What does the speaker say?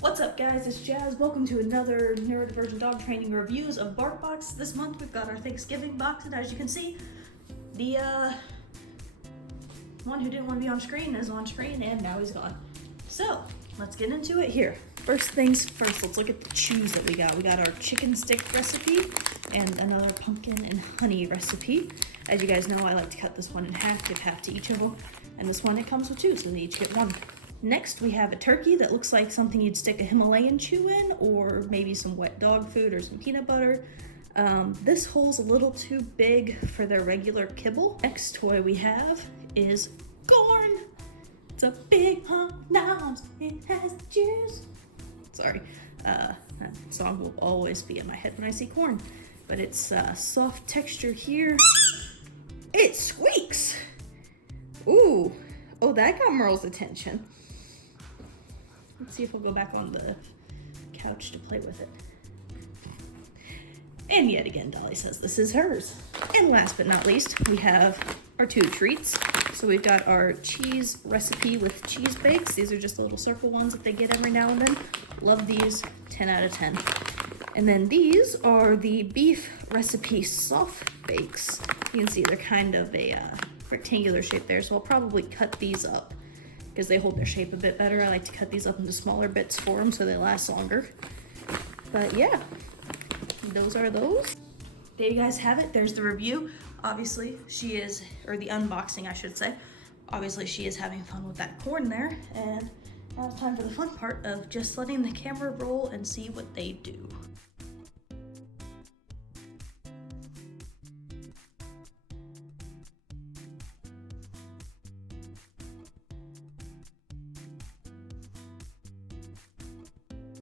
What's up guys, it's Jazz. Welcome to another neurodivergent dog training reviews of BarkBox. This month we've got our Thanksgiving box, and as you can see, the one who didn't want to be on screen is on screen and now he's gone. So let's get into it here. First things first, let's look at the chews that we got. We got our chicken stick recipe and another pumpkin and honey recipe. As you guys know, I like to cut this one in half, give half to each of them. And this one, it comes with two, so they each get one. Next, we have a turkey that looks like something you'd stick a Himalayan chew in, or maybe some wet dog food or some peanut butter. This hole's a little too big for their regular kibble. Next toy we have is corn. It's a big hunk nose, it has juice. Sorry, that song will always be in my head when I see corn. But it's soft texture here. It squeaks! Ooh, oh, that got Merle's attention. Let's see if we'll go back on the couch to play with it. And yet again, Dolly says this is hers. And last but not least, we have our two treats. So we've got our cheese recipe with cheese bakes. These are just the little circle ones that they get every now and then. Love these, 10 out of 10. And then these are the beef recipe soft bakes. You can see they're kind of a rectangular shape there, so I'll probably cut these up because they hold their shape a bit better. I like to cut these up into smaller bits for them so they last longer. But yeah, those are those. There you guys have it. There's the review. Obviously, she is, or the unboxing, I should say. Obviously, she is having fun with that corn there. And now it's time for the fun part of just letting the camera roll and see what they do.